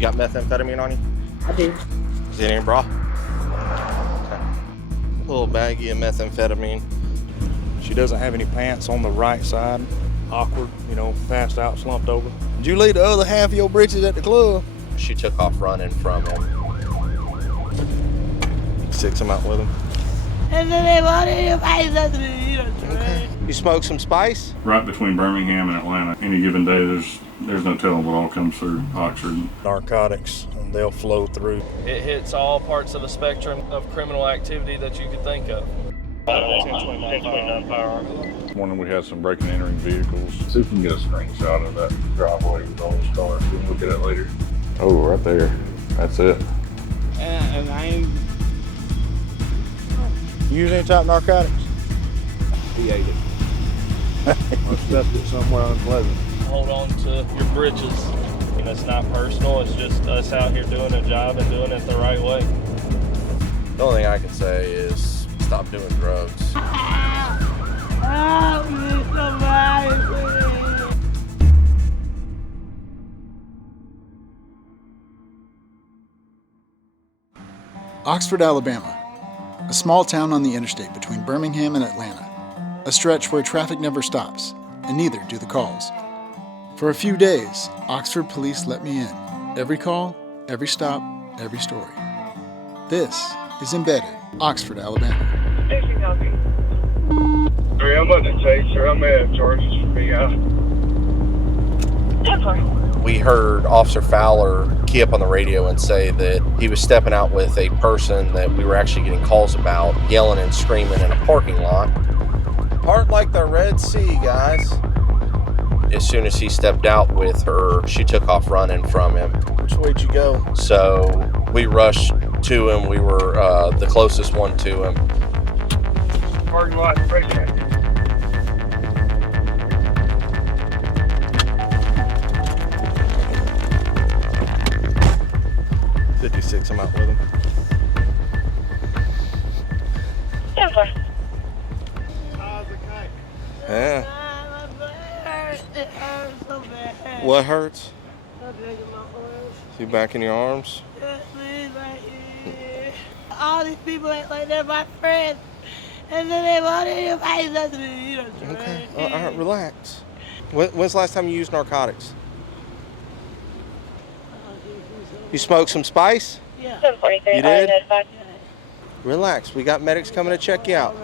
You got methamphetamine on you? I do. Is it in your bra? Okay. A little baggie of methamphetamine. She doesn't have any pants on the right side. Awkward, passed out, slumped over. Did you leave the other half of your britches at the club? She took off running from him. Six him out with him. And then they wanted your face up to me. Okay. You smoke some spice? Right between Birmingham and Atlanta. Any given day, there's no telling what all comes through Oxford. Narcotics, and they'll flow through. It hits all parts of the spectrum of criminal activity that you could think of. 1029 firearm. Morning we had some breaking and entering vehicles. See if we can get a screenshot of that driveway with all the stars. We can look at it later. Oh, right there. That's it. And I ain't. You use any type of narcotics? He ate it. I stuffed it somewhere unpleasant. Hold on to your britches. And it's not personal, it's just us out here doing a job and doing it the right way. The only thing I can say is stop doing drugs. Help me, somebody, please. Oxford, Alabama, a small town on the interstate between Birmingham and Atlanta, a stretch where traffic never stops, and neither do the calls. For a few days, Oxford police let me in. Every call, every stop, every story. This is Embedded, Oxford, Alabama. Sorry, I'm under taser. I may have charges for me. We heard Officer Fowler key up on the radio and say that he was stepping out with a person that we were actually getting calls about, yelling and screaming in a parking lot. Part like the Red Sea, guys. As soon as he stepped out with her, she took off running from him. Which way'd you go? So we rushed to him. We were the closest one to him. Parking lot, appreciate it. Six him out with him. Yeah. It hurts so bad. What hurts? I'm taking my arms. You back in your arms? Yes, please, right here. All these people act like they're my friends. And then they wanted your face up to me. Okay. All right, relax. When's the last time you used narcotics? You smoked some spice? Yeah. You did? Relax. We got medics coming to check you out.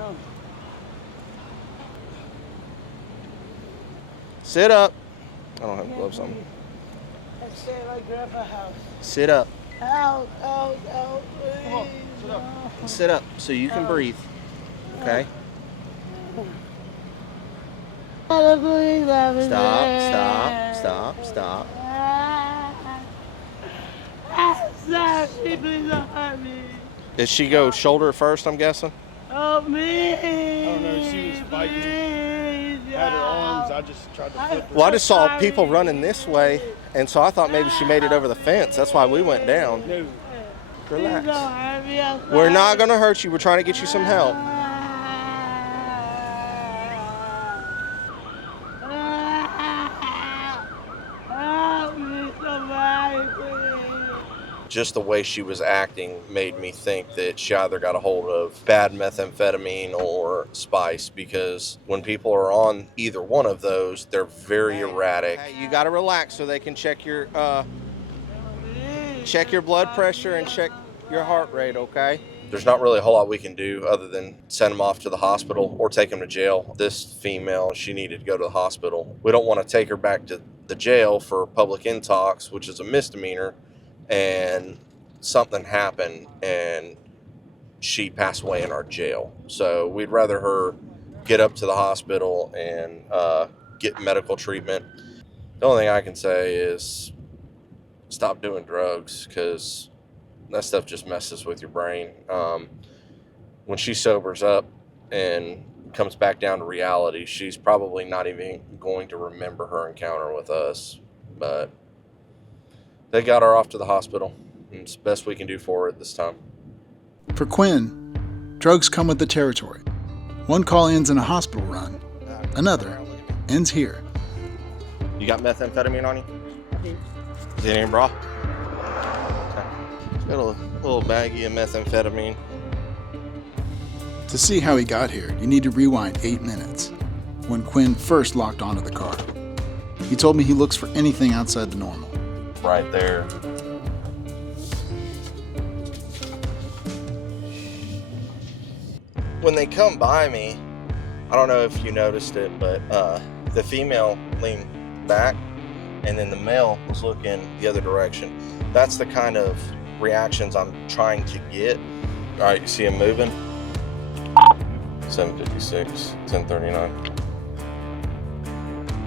Sit up. I don't have gloves on. I stay at my grandpa's house. Sit up. Out, please. Sit up so you can breathe. Okay? Stop. Sorry, please don't hurt me. Did she go shoulder first, I'm guessing? Help me. Oh no, she was fighting. Had her arms. I just tried to flip her. Well, I just saw people running this way, and so I thought maybe she made it over the fence. That's why we went down. No. Relax. Please don't hurt me. I'm We're not sorry. going to hurt you. We're trying to get you some help. Help me, somebody, please. Just the way she was acting made me think that she either got a hold of bad methamphetamine or spice, because when people are on either one of those, they're very erratic. Hey, you got to relax so they can check your blood pressure and check your heart rate, okay? There's not really a whole lot we can do other than send them off to the hospital or take them to jail. This female, she needed to go to the hospital. We don't want to take her back to the jail for public intox, which is a misdemeanor, and something happened and she passed away in our jail. So we'd rather her get up to the hospital and get medical treatment. The only thing I can say is stop doing drugs, because that stuff just messes with your brain. When she sobers up and comes back down to reality, she's probably not even going to remember her encounter with us. But they got her off to the hospital. It's the best we can do for her at this time. For Quinn, drugs come with the territory. One call ends in a hospital run. Another ends here. You got methamphetamine on you? I do. Is it in your bra? Got a little baggie of methamphetamine. To see how he got here, you need to rewind 8 minutes, when Quinn first locked onto the car. He told me he looks for anything outside the normal. Right there. When they come by me, I don't know if you noticed it, but the female leaned back and then the male was looking the other direction. That's the kind of reactions I'm trying to get. All right, you see him moving? 7:56, 10:39.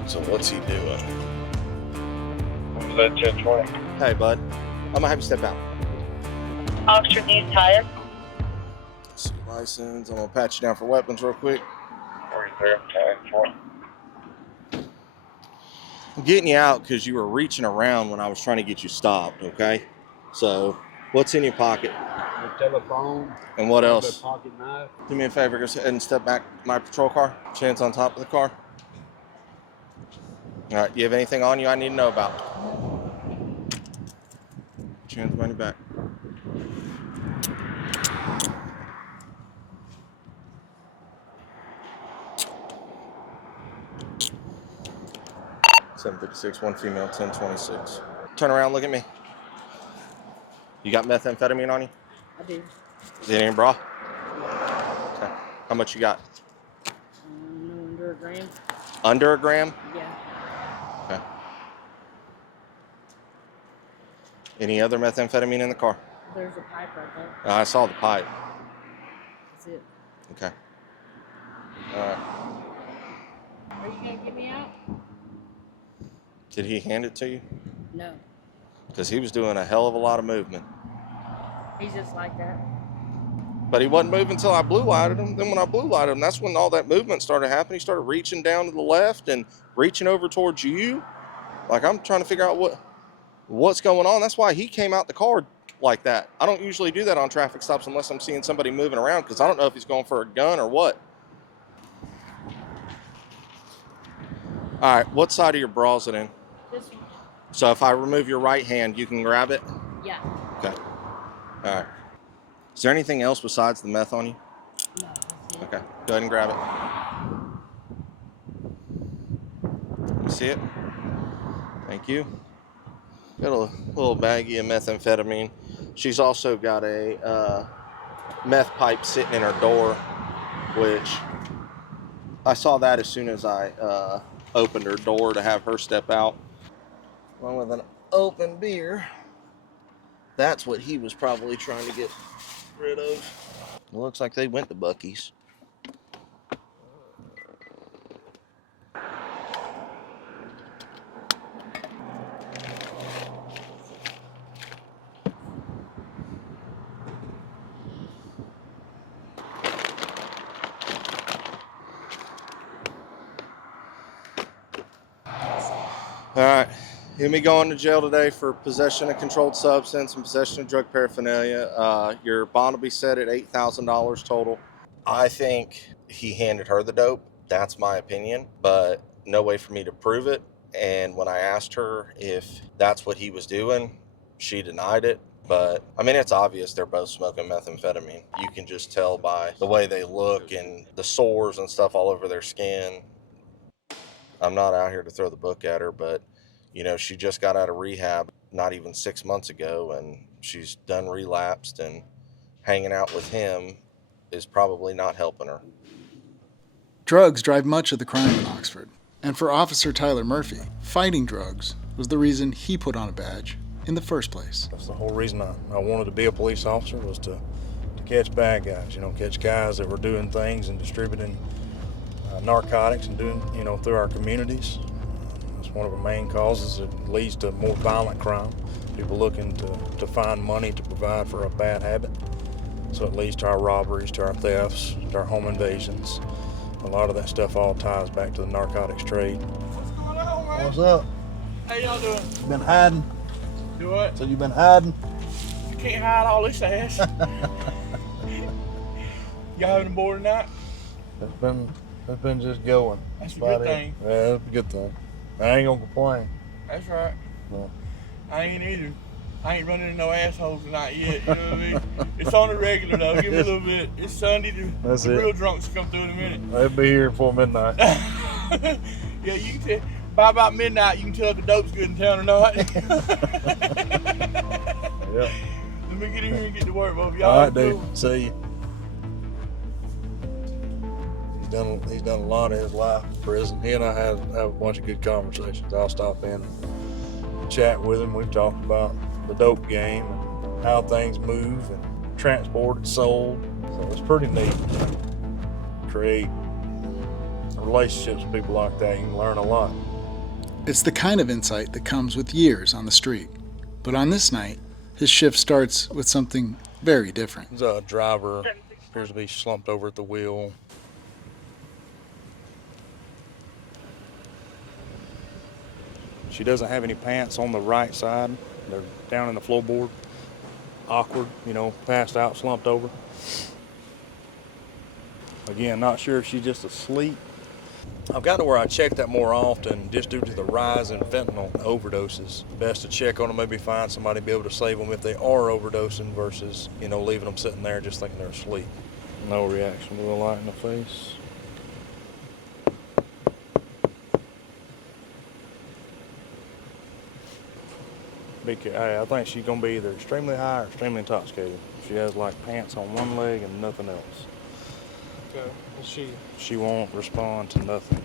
So what's he doing? What was that, 1020? Hey, bud. I'm gonna have you step out. Oxford needs tire. See your license. I'm gonna pat you down for weapons real quick. 40, I'm getting you out because you were reaching around when I was trying to get you stopped, okay? So, what's in your pocket? The telephone. And what else? The pocket knife. Do me a favor, go ahead and step back my patrol car. Chance on top of the car. All right, you have anything on you I need to know about? Chance behind your back. $756, one female, 1026. Turn around, look at me. You got methamphetamine on you? I do. Is it in your bra? Okay. How much you got? No, under a gram. Under a gram? Yeah. Okay. Any other methamphetamine in the car? There's a pipe right there. I saw the pipe. That's it. Okay. All right. Are you gonna get me out? Did he hand it to you? No. Because he was doing a hell of a lot of movement. He's just like that. But he wasn't moving until I blue lighted him. Then when I blue lighted him, that's when all that movement started happening. He started reaching down to the left and reaching over towards you. Like, I'm trying to figure out what's going on. That's why he came out the car like that. I don't usually do that on traffic stops unless I'm seeing somebody moving around because I don't know if he's going for a gun or what. All right, what side of your bra is it in? This one. So if I remove your right hand, you can grab it? Yeah. Okay. All right. Is there anything else besides the meth on you? No. That's it. Okay. Go ahead and grab it. You see it? Thank you. Got a little baggie of methamphetamine. She's also got a meth pipe sitting in her door, which I saw that as soon as I opened her door to have her step out. Along with an open beer. That's what he was probably trying to get rid of. It looks like they went to Buc-ee's. All right, you'll be going to jail today for possession of controlled substance and possession of drug paraphernalia. Your bond will be set at $8,000 total. I think he handed her the dope. That's my opinion, but no way for me to prove it. And when I asked her if that's what he was doing, she denied it. But I mean, it's obvious they're both smoking methamphetamine. You can just tell by the way they look and the sores and stuff all over their skin. I'm not out here to throw the book at her, but, you know, she just got out of rehab not even 6 months ago, and she's done relapsed, and hanging out with him is probably not helping her. Drugs drive much of the crime in Oxford, and for Officer Tyler Murphy, fighting drugs was the reason he put on a badge in the first place. That's the whole reason I wanted to be a police officer, was to catch bad guys, you know, catch guys that were doing things and distributing narcotics and doing, you know, through our communities. That's one of the main causes that leads to more violent crime. People looking to find money to provide for a bad habit. So it leads to our robberies, to our thefts, to our home invasions. A lot of that stuff all ties back to the narcotics trade. What's up? How y'all doing? Been hiding? Do what? So you been hiding? You can't hide all this ass. Y'all having a board tonight? It's been just going. That's a good thing. Yeah, that's a good thing. I ain't gonna complain. That's right. No. I ain't either. I ain't running into no assholes tonight yet, you know what I mean? It's on the regular though, give me a little bit. It's Sunday, the real drunks come through in a minute. They'll be here before midnight. Yeah, you can tell, by about midnight, you can tell if the dope's good in town or not. Yep. Let me get in here and get to work, both y'all. All right, dude. See you. He's done a lot of his life in prison. He and I have a bunch of good conversations. I'll stop in and chat with him. We've talked about the dope game and how things move and transported, sold. So it's pretty neat to create relationships with people like that. You can learn a lot. It's the kind of insight that comes with years on the street. But on this night, his shift starts with something very different. The driver appears to be slumped over at the wheel. She doesn't have any pants on the right side. They're down in the floorboard. Awkward, you know, passed out, slumped over. Again, not sure if she's just asleep. I've got to where I check that more often just due to the rise in fentanyl overdoses. Best to check on them, maybe find somebody to be able to save them if they are overdosing versus, you know, leaving them sitting there just thinking they're asleep. No reaction to the light in the face. I think she's going to be either extremely high or extremely intoxicated. She has like pants on one leg and nothing else. Okay. She won't respond to nothing.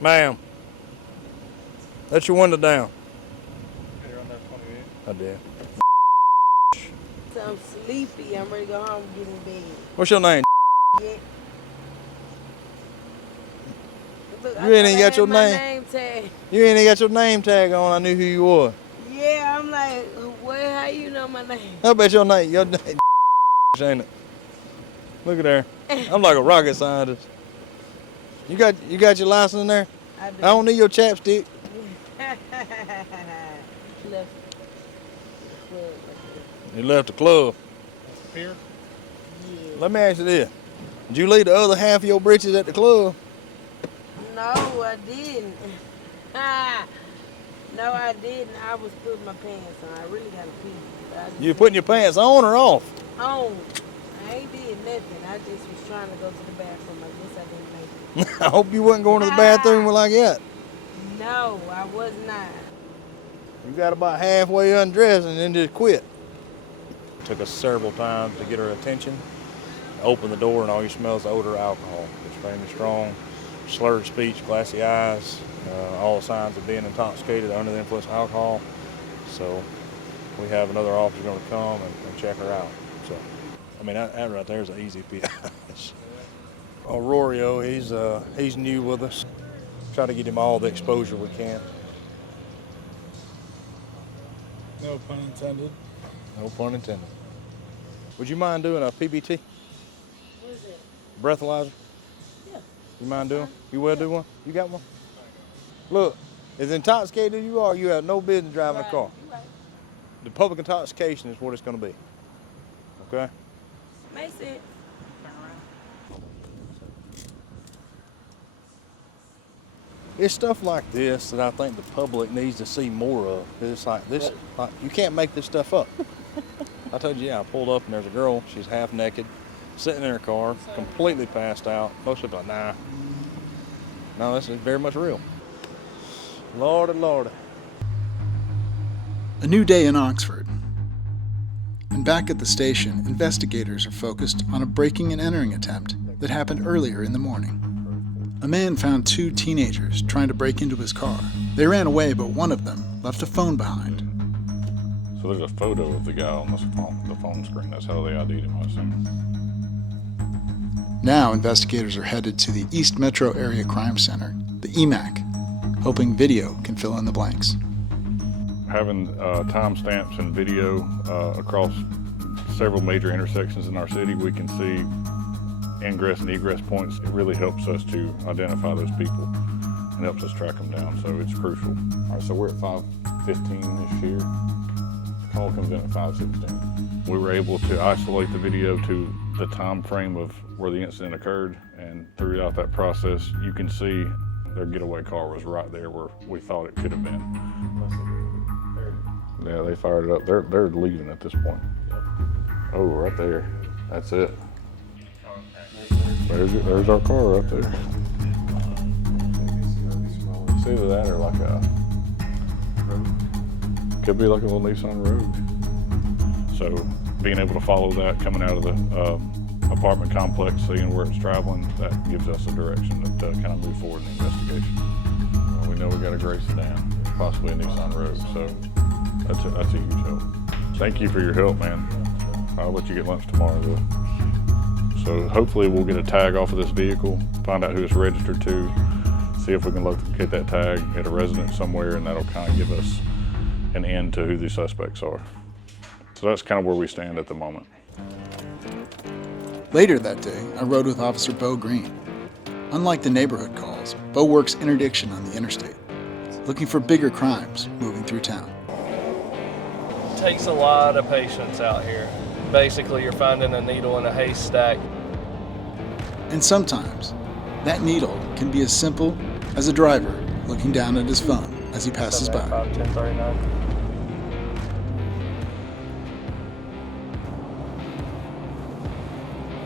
Ma'am, let your window down. I did. So I'm sleepy. I'm ready to go home and get in bed. What's your name? Yeah. Look, You ain't even got your my name. name tag. You ain't even got your name tag on. I knew who you were. Yeah, I'm like, well, how you know my name? I bet your name ain't it? Look at there. I'm like a rocket scientist. You got your license in there? I do. I don't need your chapstick. Left. You left the club. Here? Yeah. Let me ask you this. Did you leave the other half of your britches at the club? No, I didn't. No, I didn't. I was putting my pants on. I really got to pee. You putting your pants on or off? On. I ain't did nothing. I just was trying to go to the bathroom. I guess I didn't make it. I hope you wasn't going to the bathroom like that. No, I was not. You got about halfway undressed and then just quit. Took us several times to get her attention. Open the door and all you smell is the odor of alcohol. Extremely strong, slurred speech, glassy eyes, all signs of being intoxicated under the influence of alcohol. So we have another officer going to come and check her out. So, I mean, that right there is an easy piece. Aurelio, he's new with us. Try to get him all the exposure we can. No pun intended. No pun intended. Would you mind doing a PBT? What is it? Breathalyzer? Yeah. You mind doing? You will do one? You got one? Look, as intoxicated as you are, you have no business driving a car. Right. The public intoxication is what it's going to be. Okay? Makes sense. It's stuff like this that I think the public needs to see more of. It's like this, like, you can't make this stuff up. I told you, I pulled up and there's a girl, she's half naked, sitting in her car, completely passed out. Most people are like, nah. No, this is very much real. Lordy, Lordy. A new day in Oxford. And back at the station, investigators are focused on a breaking and entering attempt that happened earlier in the morning. A man found two teenagers trying to break into his car. They ran away, but one of them left a phone behind. So there's a photo of the guy on the phone screen. That's how they ID'd him, I assume. Now investigators are headed to the East Metro Area Crime Center, the EMAC, hoping video can fill in the blanks. Having timestamps and video across several major intersections in our city, we can see ingress and egress points. It really helps us to identify those people and helps us track them down, so it's crucial. All right, so we're at 5:15 this year. Call comes in at 5:16. We were able to isolate the video to the time frame of where the incident occurred, and throughout that process, you can see their getaway car was right there where we thought it could have been. they fired it up. They're leaving at this point. Oh, right there. That's it. There's our car right there. It's either that or like a could be like a little Nissan Rogue. So being able to follow that coming out of the apartment complex, seeing where it's traveling, that gives us a direction to kind of move forward in the investigation. We know we got a gray sedan, possibly a Nissan Rogue, so that's a huge help. Thank you for your help, man. I'll let you get lunch tomorrow, though. So hopefully we'll get a tag off of this vehicle, find out who it's registered to, see if we can locate that tag at a residence somewhere, and that'll kind of give us an end to who these suspects are. So that's kind of where we stand at the moment. Later that day, I rode with Officer Bo Green. Unlike the neighborhood calls, Bo works interdiction on the interstate, looking for bigger crimes moving through town. It takes a lot of patience out here. Basically, you're finding a needle in a haystack. And sometimes, that needle can be as simple as a driver looking down at his phone as he passes by. 1039.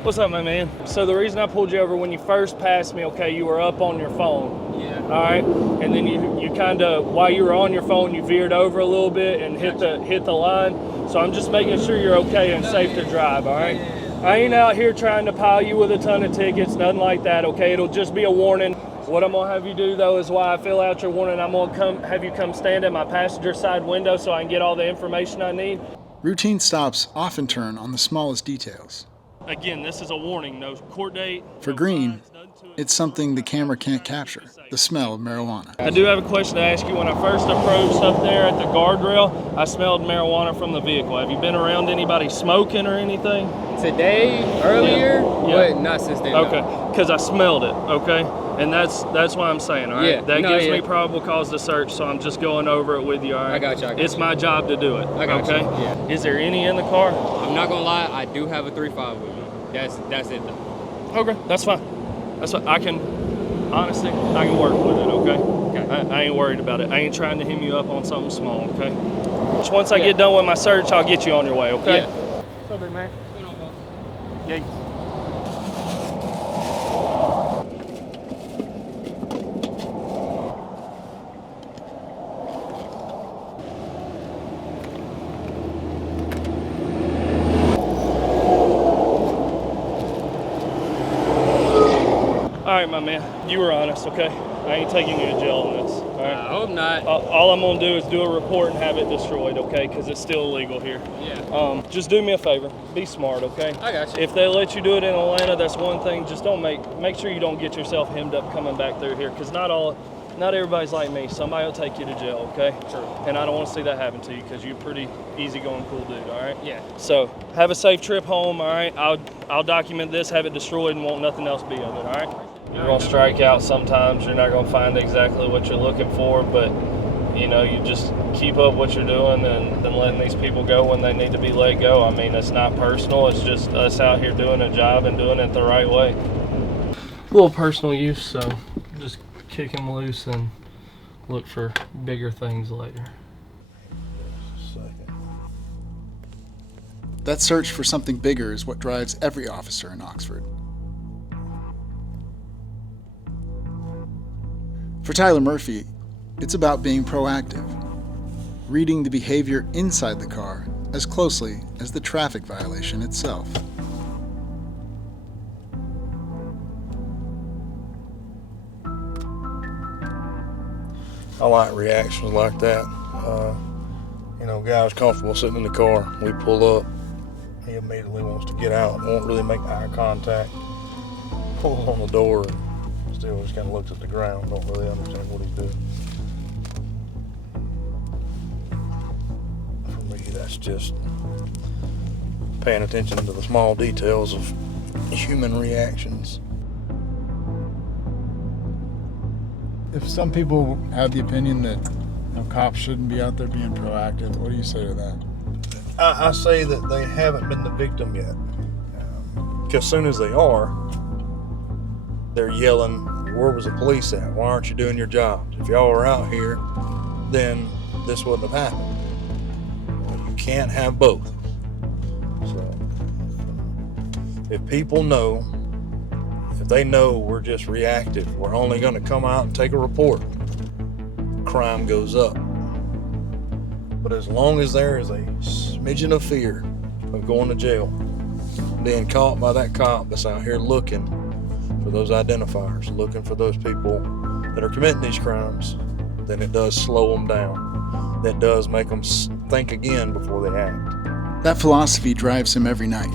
What's up, my man? So the reason I pulled you over when you first passed me, okay, you were up on your phone. Yeah. All right. And then you kind of, while you were on your phone, you veered over a little bit and hit the line. So I'm just making sure you're okay and safe to drive. All right. I ain't out here trying to pile you with a ton of tickets, nothing like that. Okay. It'll just be a warning. What I'm gonna have you do though is while I fill out your warning, I'm gonna have you come stand at my passenger side window so I can get all the information I need. Routine stops often turn on the smallest details. Again, this is a warning, no court date. For Green, it's something the camera can't capture, the smell of marijuana. I do have a question to ask you. When I first approached up there at the guardrail, I smelled marijuana from the vehicle. Have you been around anybody smoking or anything? Today, earlier, Yeah. but not since then. Okay, No. because I smelled it, okay? And that's why I'm saying, all right? Yeah. That No, gives yeah. me probable cause to search, so I'm just going over it with you, all right? I got you. It's my job to do it, I got you, okay? yeah. Is there any in the car? I'm not gonna lie, I do have a 3.5 with me. That's it though. Okay, that's fine. That's fine. I can work with it, okay? Okay. I ain't worried about it. I ain't trying to hem you up on something small, okay? Just once I get done with my search, I'll get you on your way, okay? Yeah. What's up, big man? Yeah. All right, my man, you were honest, okay? I ain't taking you to jail on this, all right? I hope not. All I'm gonna do is do a report and have it destroyed, okay? Because it's still illegal here. Yeah. Just do me a favor, be smart, okay? I got you. If they let you do it in Atlanta, that's one thing. Just don't make sure you don't get yourself hemmed up coming back through here, because not everybody's like me. Somebody will take you to jail, okay? Sure. And I don't want to see that happen to you, because you're a pretty easygoing, cool dude, all right? Yeah. So have a safe trip home, all right? I'll document this, have it destroyed, and won't nothing else be of it, all right? You're gonna strike out sometimes. You're not gonna find exactly what you're looking for, but you just keep up what you're doing and letting these people go when they need to be let go. I mean, it's not personal. It's just us out here doing a job and doing it the right way. A little personal use, so just kick him loose and look for bigger things later. That search for something bigger is what drives every officer in Oxford. For Tyler Murphy, it's about being proactive, reading the behavior inside the car as closely as the traffic violation itself. I like reactions like that. Guy's comfortable sitting in the car. We pull up. He immediately wants to get out. Won't really make eye contact. Pulls on the door and still just kind of looks at the ground. Don't really understand what he's doing. For me, that's just paying attention to the small details of human reactions. If some people have the opinion that cops shouldn't be out there being proactive, what do you say to that? I say that they haven't been the victim yet. Because as soon as they are, they're yelling, "Where was the police at? Why aren't you doing your jobs? If y'all were out here, then this wouldn't have happened." can't have both. So if people know, if they know we're just reactive, we're only going to come out and take a report, crime goes up. But as long as there is a smidgen of fear of going to jail, being caught by that cop that's out here looking for those identifiers, looking for those people that are committing these crimes, then it does slow them down. That does make them think again before they act. That philosophy drives him every night.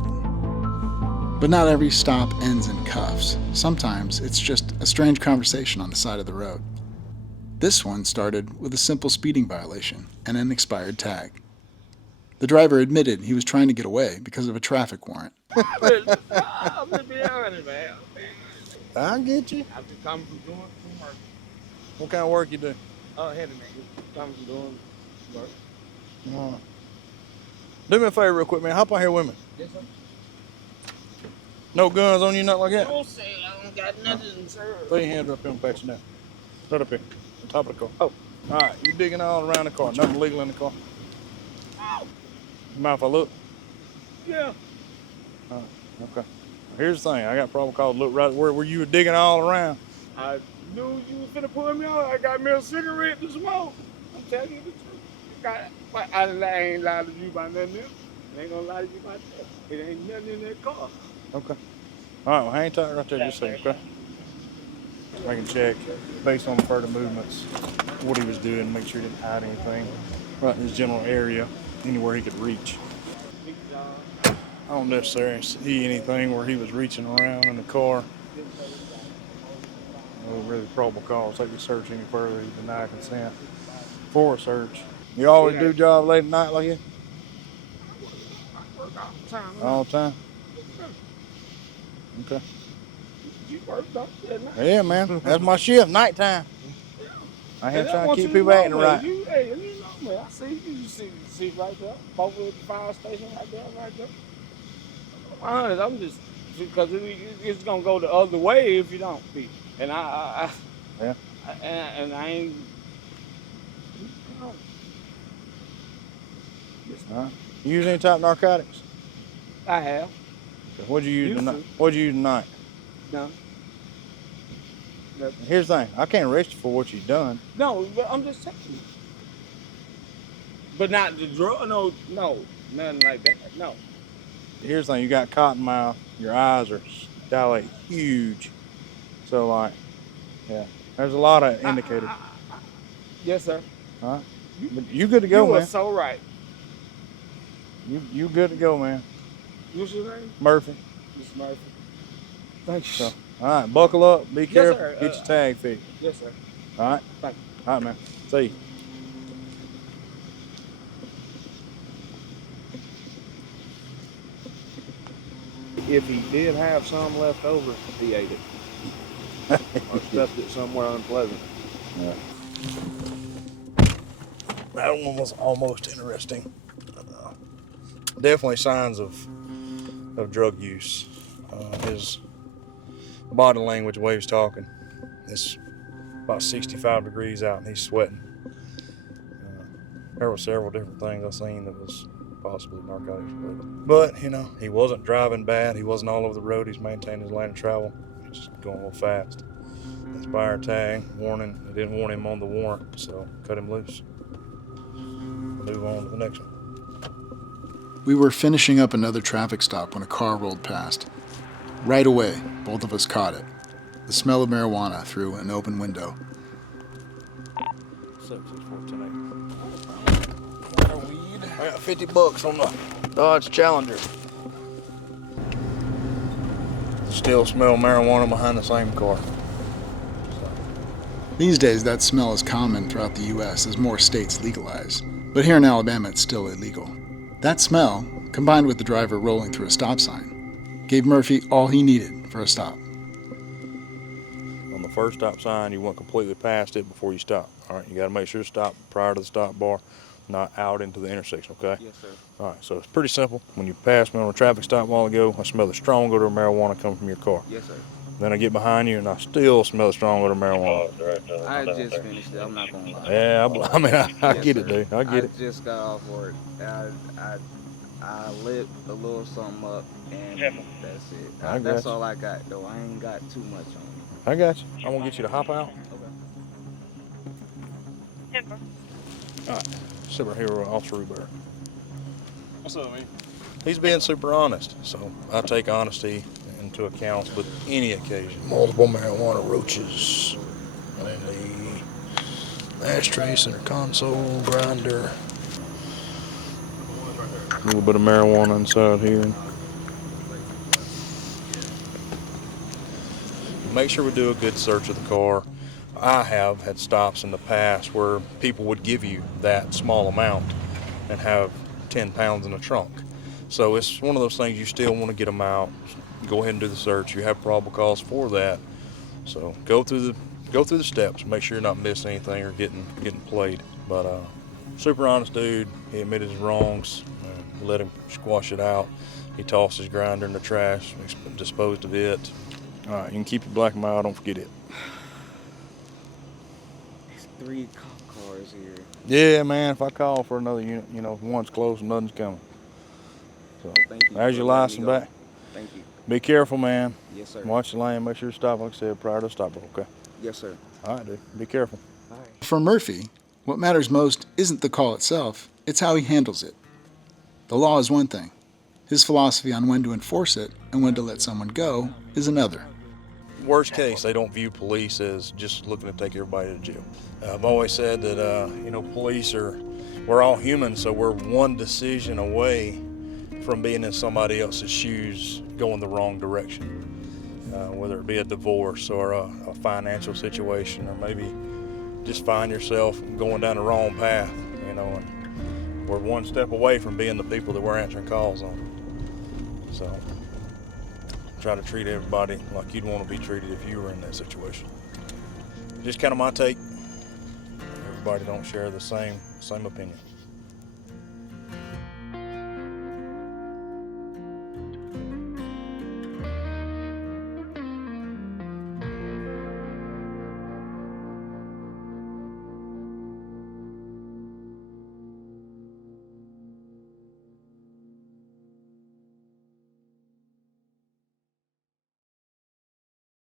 But not every stop ends in cuffs. Sometimes it's just a strange conversation on the side of the road. This one started with a simple speeding violation and an expired tag. The driver admitted he was trying to get away because of a traffic warrant. I'm gonna be honest, man. I get you. I've been coming from doing some work. What kind of work you do? Heavy man. Coming from doing work. All right. Do me a favor real quick, man. Hop on here with me. Yes, sir. No guns on you, nothing like that? Don't say I don't got nothing, sir. Throw your hands up here and pat you down. Right up here. Top of the car. Oh. All right, you're digging all around the car. Nothing illegal in the car. Mind if I look? Yeah. All right, okay. Here's the thing. I got a problem called look right where you were digging all around. I knew you was finna pull me out. I got me a cigarette to smoke. I'm telling you the truth. I ain't lied to you about nothing else. I ain't gonna lie to you about that. It ain't nothing in that car. Okay. All right, well, hang tight right there just a second, okay? I can check based on further movements what he was doing, make sure he didn't hide anything right in his general area, anywhere he could reach. I don't necessarily see anything where he was reaching around in the car. No really probable cause. Take the search any further, he denied consent for a search. You always do job late at night like that? I work all the time. All the time? Okay. You work up there now. Yeah, man. That's my shift, nighttime. I have trying to keep people acting right. Hey, you know, man. I see you. You see right there. Both of the fire station right there. I'm honest. I'm just because it's gonna go the other way if you don't be. And I ain't. You use any type of narcotics? I have. What'd you use tonight? What'd you use tonight? No. Here's the thing. I can't arrest you for what you've done. No, but I'm just telling you. But not the drug. No, nothing like that. No. Here's the thing. You got cotton mouth. Your eyes are dilated huge. So like, yeah. There's a lot of indicators. Yes, sir. Huh? But you good to go, man. You are so right. You good to go, man. What's your name? Murphy. Mr. Murphy. Thank you. So, all right, buckle up. Be careful. Sir. Get your tag fixed. Yes, sir. All right. Thank you. All right, man. See you. If he did have some left over, he ate it. Or stuffed it somewhere unpleasant. Yeah. That one was almost interesting. Definitely signs of drug use. His body language, the way he was talking, it's about 65 degrees out and he's sweating. There were several different things I seen that was possibly narcotics related. But, you know, he wasn't driving bad. He wasn't all over the road. He's maintained his lane of travel. Just going a little fast. Expired tag, warning. They didn't warn him on the warrant, so cut him loose. Move on to the next one. We were finishing up another traffic stop when a car rolled past. Right away, both of us caught it. The smell of marijuana through an open window. 76428. I got $50 on the Dodge Challenger. Still smell marijuana behind the same car. These days, that smell is common throughout the U.S. as more states legalize. But here in Alabama, it's still illegal. That smell, combined with the driver rolling through a stop sign, gave Murphy all he needed for a stop. On the first stop sign, you went completely past it before you stop. All right, you got to make sure to stop prior to the stop bar, not out into the intersection, okay? Yes, sir. All right, so it's pretty simple. When you passed me on a traffic stop a while ago, I smelled a strong odor of marijuana coming from your car. Yes, sir. Then I get behind you and I still smell the strong odor of marijuana. I just finished it. I'm not gonna lie. Yeah, I mean, I Yes, get it, sir. dude. I get it. I just got off work. I lit a little something up, and that's it. That's all I got, though. I ain't got too much on me. I got you. I'm gonna get you to hop out. Okay. All right, superhero Officer Ruber. What's up, man? He's being super honest, so I take honesty into account with any occasion. Multiple marijuana roaches in the ashtray, center console, grinder. A little bit of marijuana inside here. Make sure we do a good search of the car. I have had stops in the past where people would give you that small amount and have 10 pounds in the trunk. So it's one of those things you still want to get them out. Go ahead and do the search. You have probable cause for that. So go through the steps. Make sure you're not missing anything or getting played. But super honest dude. He admitted his wrongs. Let him squash it out. He tossed his grinder in the trash, disposed of it. All right, you can keep your black and mild. Don't forget it. There's 3 cop cars here. Yeah, man. If I call for another unit, you know, if one's close, nothing's coming. So Thank you. there's your license back. Thank you. Be careful, man. Yes, sir. Watch the lane. Make sure you stop, like I said, prior to stop. Okay. Yes, sir. All right, dude. Be careful. All right. For Murphy, what matters most isn't the call itself, it's how he handles it. The law is one thing. His philosophy on when to enforce it and when to let someone go is another. Worst case, they don't view police as just looking to take everybody to jail. I've always said that, you know, we're all human, so we're one decision away from being in somebody else's shoes going the wrong direction. Whether it be a divorce or a financial situation, or maybe just find yourself going down the wrong path, you know, and we're one step away from being the people that we're answering calls on. So try to treat everybody like you'd want to be treated if you were in that situation. Just kind of my take. Everybody don't share the same opinion.